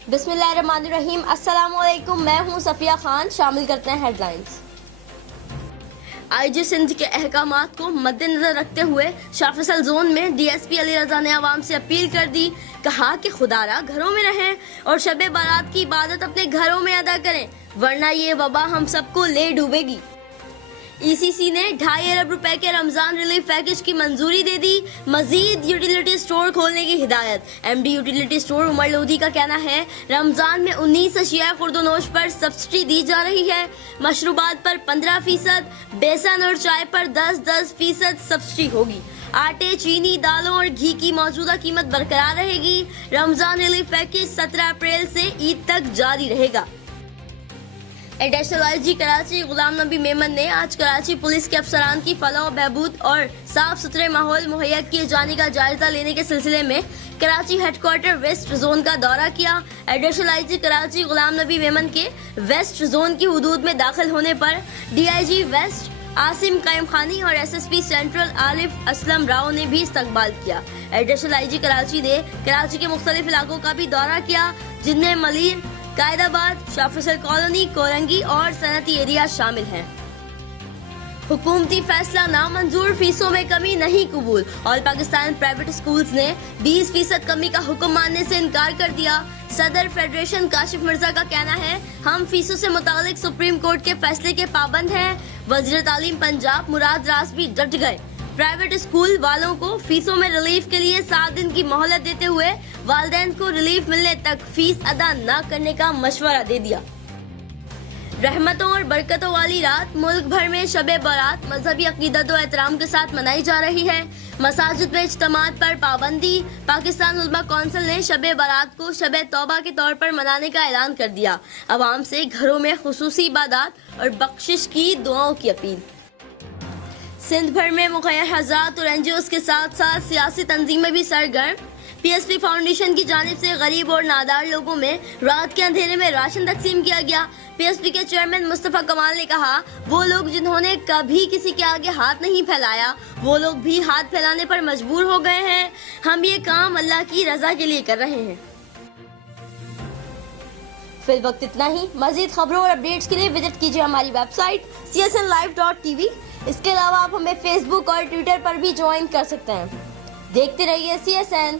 बिस्मिल्लाहिर्रहमानिर्रहीम। अस्सलामुअलैकुम, मैं हूं सफिया खान। शामिल करते हैं हेडलाइंस। आईजी सिंध के अहकामात को मद्देनजर रखते हुए शाह फैसल जोन में डीएसपी अली रजा ने आवाम से अपील कर दी। कहा कि खुदारा घरों में रहें और शबे बारात की इबादत अपने घरों में अदा करें, वरना ये वबा हम सबको ले डूबेगी। ईसीसी ने 2.5 अरब रुपए के रमजान रिलीफ पैकेज की मंजूरी दे दी। मजीद यूटिलिटी स्टोर खोलने की हिदायत। MD utility store Umar Lodhi का कहना है, रमजान में 19 अशिया खुर्दोनोश पर सब्सिडी दी जा रही है। मशरूबात पर 15%, बेसन और चाय पर 10% सब्सिडी होगी। आटे, चीनी, दालों और घी की मौजूदा कीमत बरकरार रहेगी। रमजान रिलीफ पैकेज 17 अप्रैल से ईद तक जारी रहेगा। एडिशनल आईजी कराची गुलाम नबी मेमन ने आज कराची पुलिस के अफसरान की फलाह व बहबूद और साफ सुथरे माहौल मुहैया किए जाने का जायजा लेने के सिलसिले में कराची हेडक्वार्टर वेस्ट जोन का दौरा किया। एडिशनल आईजी कराची गुलाम नबी मेमन के वेस्ट जोन की हुदूद में दाखिल होने पर डीआईजी वेस्ट आसिम कायम खानी और एसएसपी सेंट्रल आरिफ असलम राव ने भी इस्तकबाल किया। एडिशनल आईजी कराची ने कराची के मुख्तलिफ इलाकों का भी दौरा किया, जिनमें मलीर, कायदाबाद, शाह फैसल कॉलोनी, कोरंगी और सनती एरिया शामिल हैं। हुकूमती फैसला नामंजूर, फीसों में कमी नहीं कबूल। ऑल पाकिस्तान प्राइवेट स्कूल्स ने 20% कमी का हुक्म मानने से इनकार कर दिया। सदर फेडरेशन काशिफ मिर्जा का कहना है, हम फीसों से मुतालिक सुप्रीम कोर्ट के फैसले के पाबंद हैं। वज़ीर तालीम पंजाब मुराद रास भी डट गए। प्राइवेट स्कूल वालों को फीसों में रिलीफ के लिए 7 दिन की मोहलत देते हुए वालिदैन को रिलीफ मिलने तक फीस अदा न करने का मशवरा दे दिया। रहमतों और बरकतों वाली रात मुल्क भर में शबे बारात मजहबी अकीदत और एहतराम के साथ मनाई जा रही है। मसाजिद में इज्तिमात पर पाबंदी। पाकिस्तान उलमा कौंसिल ने शबे बारात को शबे तौबा के तौर पर मनाने का ऐलान कर दिया। अवाम से घरों में खुसूसी इबादत और बख्शिश की दुआओं की अपील। सिंध भर में मुखैर हज़रात और एनजीओ के साथ साथ सियासी तंजीमें भी सरगर्म। पीएसपी फाउंडेशन की जानिब से गरीब और नादार लोगों में रात के अंधेरे में राशन तकसीम किया गया। पीएसपी के चेयरमैन मुस्तफा कमाल ने कहा, वो लोग जिन्होंने कभी किसी के आगे हाथ नहीं फैलाया, वो लोग भी हाथ फैलाने पर मजबूर हो गए हैं। हम ये काम अल्लाह की रजा के लिए कर रहे हैं। फिल वक्त इतना ही। मजीद खबरों और अपडेट्स के लिए विजिट कीजिए हमारी वेबसाइट csnlive.tv। इसके अलावा आप हमें फेसबुक और ट्विटर पर भी ज्वाइन कर सकते हैं। देखते रहिए CSN।